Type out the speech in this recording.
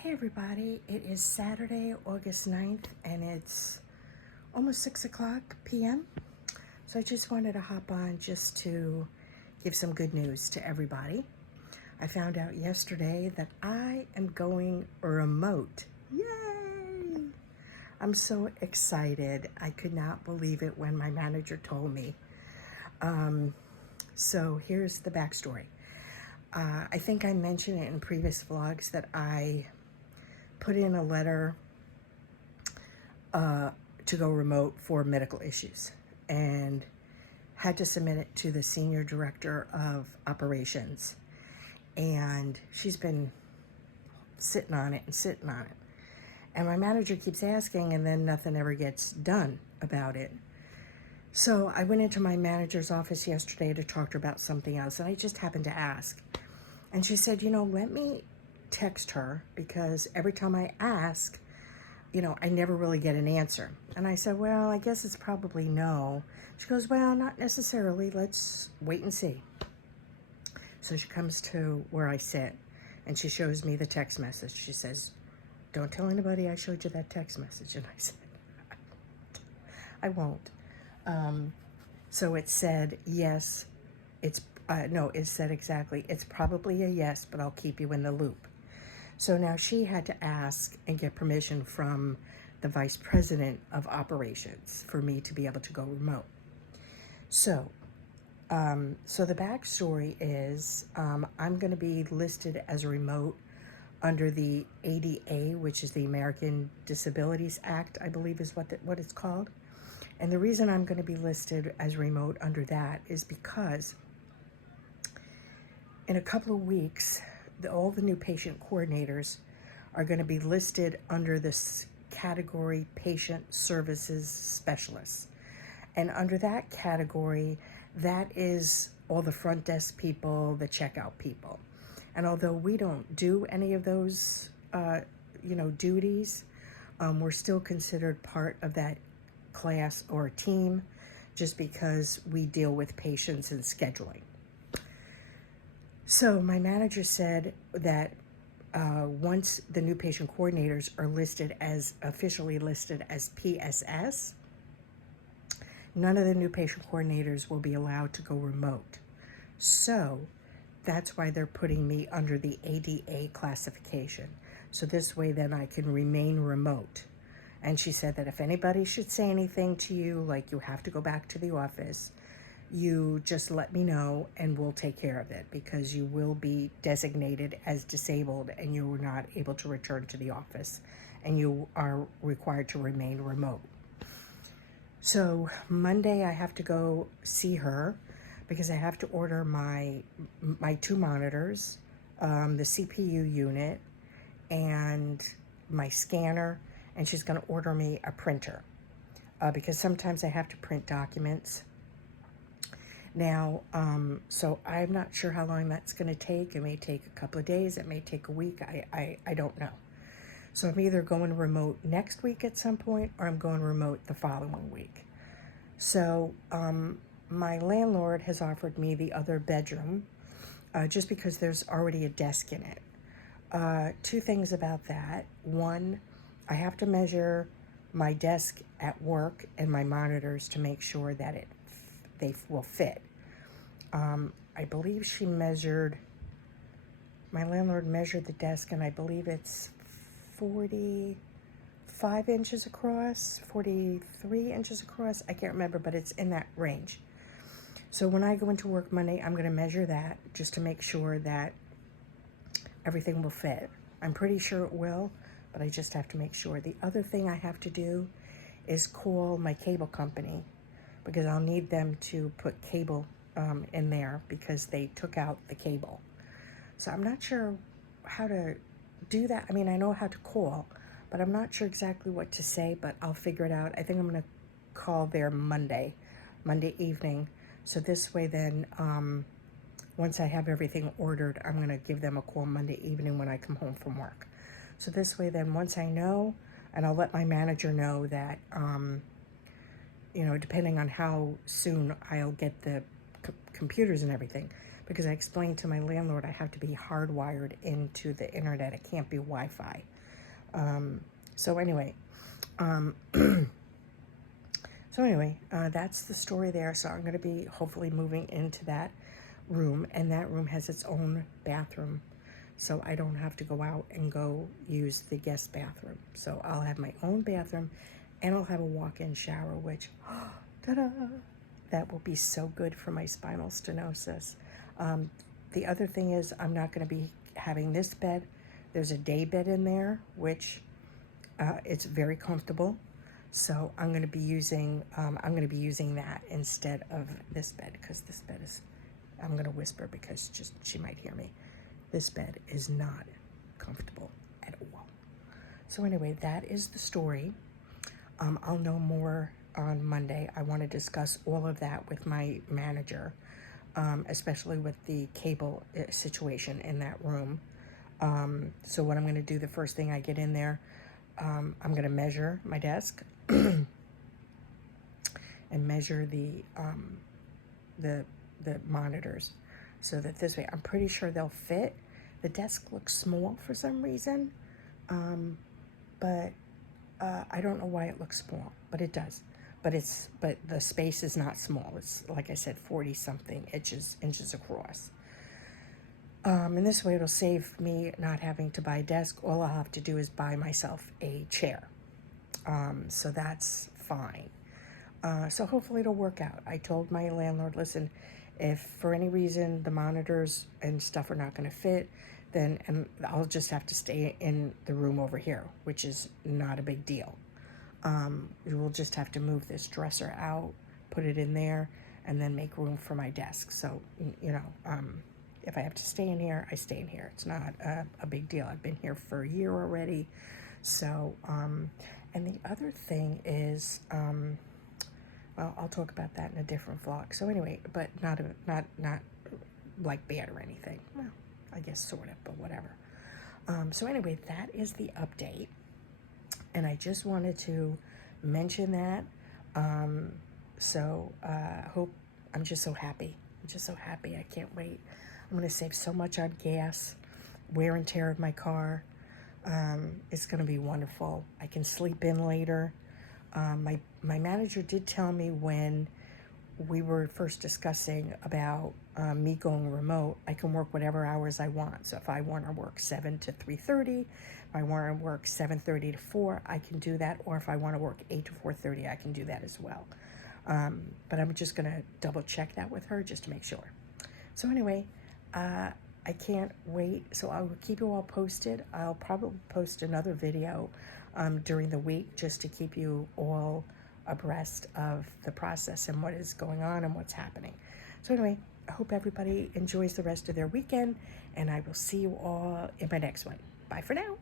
Hey everybody, it is Saturday, August 9th, and it's almost 6 o'clock p.m. So I just wanted to hop on just to give some good news to everybody. I found out yesterday that I am going remote. Yay! I'm so excited. I could not believe it when my manager told me. So here's the backstory. I think I mentioned it in previous vlogs that I put in a letter to go remote for medical issues and had to submit it to the senior director of operations. And she's been sitting on it and sitting on it. And my manager keeps asking, and then nothing ever gets done about it. So I went into my manager's office yesterday to talk to her about something else, and I just happened to ask. And she said, let me text her, because every time I ask, I never really get an answer. And I said, well, I guess it's probably no. She goes, well, not necessarily. Let's wait and see. So she comes to where I sit, and she shows me the text message. She says, don't tell anybody I showed you that text message. And I said, I won't. So it said, yes, no, it said exactly, it's probably a yes, but I'll keep you in the loop. So now she had to ask and get permission from the vice president of operations for me to be able to go remote. So the backstory is I'm going to be listed as remote under the ADA, which is the American Disabilities Act, I believe is what it's called. And the reason I'm going to be listed as remote under that is because in a couple of weeks, all the new patient coordinators are going to be listed under this category, patient services specialists. And under that category, that is all the front desk people, the checkout people. And although we don't do any of those, duties, we're still considered part of that class or team, just because we deal with patients and scheduling. So my manager said that once the new patient coordinators are officially listed as PSS, none of the new patient coordinators will be allowed to go remote. So that's why they're putting me under the ADA classification. So this way then I can remain remote. And she said that if anybody should say anything to you, like you have to go back to the office, you just let me know and we'll take care of it, because you will be designated as disabled and you are not able to return to the office and you are required to remain remote. So Monday I have to go see her because I have to order my 2 monitors, the CPU unit, and my scanner, and she's going to order me a printer because sometimes I have to print documents. Now, so I'm not sure how long that's going to take. It may take a couple of days. It may take a week. I don't know. So I'm either going remote next week at some point, or I'm going remote the following week. So my landlord has offered me the other bedroom just because there's already a desk in it. 2 things about that. One, I have to measure my desk at work and my monitors to make sure that they will fit. I believe my landlord measured the desk, and I believe it's 45 inches across, 43 inches across. I can't remember, but it's in that range. So when I go into work Monday, I'm going to measure that just to make sure that everything will fit. I'm pretty sure it will, but I just have to make sure. The other thing I have to do is call my cable company, because I'll need them to put cable in there because they took out the cable. So I'm not sure how to do that. I mean, I know how to call, but I'm not sure exactly what to say, but I'll figure it out. I think I'm going to call there Monday evening. So this way then, once I have everything ordered, I'm going to give them a call Monday evening when I come home from work. So this way then, once I know, and I'll let my manager know that, depending on how soon I'll get the computers and everything, because I explained to my landlord I have to be hardwired into the internet. It can't be Wi-Fi. So anyway, that's the story there. So I'm going to be hopefully moving into that room, and that room has its own bathroom. So I don't have to go out and go use the guest bathroom. So I'll have my own bathroom, and I'll have a walk-in shower, which, ta-da, that will be so good for my spinal stenosis. The other thing is I'm not going to be having this bed. There's a day bed in there, which it's very comfortable. So I'm going to be using that instead of this bed, because this bed is, I'm going to whisper because just she might hear me. This bed is not comfortable at all. So anyway, that is the story. I'll know more on Monday. I want to discuss all of that with my manager, especially with the cable situation in that room. So what I'm going to do the first thing I get in there, I'm going to measure my desk and measure the monitors, so that this way, I'm pretty sure they'll fit. The desk looks small for some reason, but I don't know why it looks small, but it does. But the space is not small. It's, like I said, 40 something inches across. And this way it'll save me not having to buy a desk. All I'll have to do is buy myself a chair. So that's fine. So hopefully it'll work out. I told my landlord, listen, if for any reason the monitors and stuff are not going to fit, then I'll just have to stay in the room over here, which is not a big deal. We'll just have to move this dresser out, put it in there, and then make room for my desk. So, if I have to stay in here, I stay in here. It's not a big deal. I've been here for a year already. So, and the other thing is, well, I'll talk about that in a different vlog. So anyway, but not like bad or anything. Well, I guess sort of, but whatever. So anyway, that is the update. And I just wanted to mention that. Hope, I'm just so happy. I'm just so happy. I can't wait. I'm going to save so much on gas, wear and tear of my car. It's going to be wonderful. I can sleep in later. My manager did tell me when we were first discussing about me going remote, I can work whatever hours I want. So if I want to work 7 to 3:30, if I want to work 7:30 to 4, I can do that. Or if I want to work 8 to 4:30, I can do that as well. But I'm just going to double check that with her just to make sure. So anyway, I can't wait. So I will keep you all posted. I'll probably post another video during the week just to keep you all abreast of the process and what is going on and what's happening. So anyway, I hope everybody enjoys the rest of their weekend, and I will see you all in my next one. Bye for now.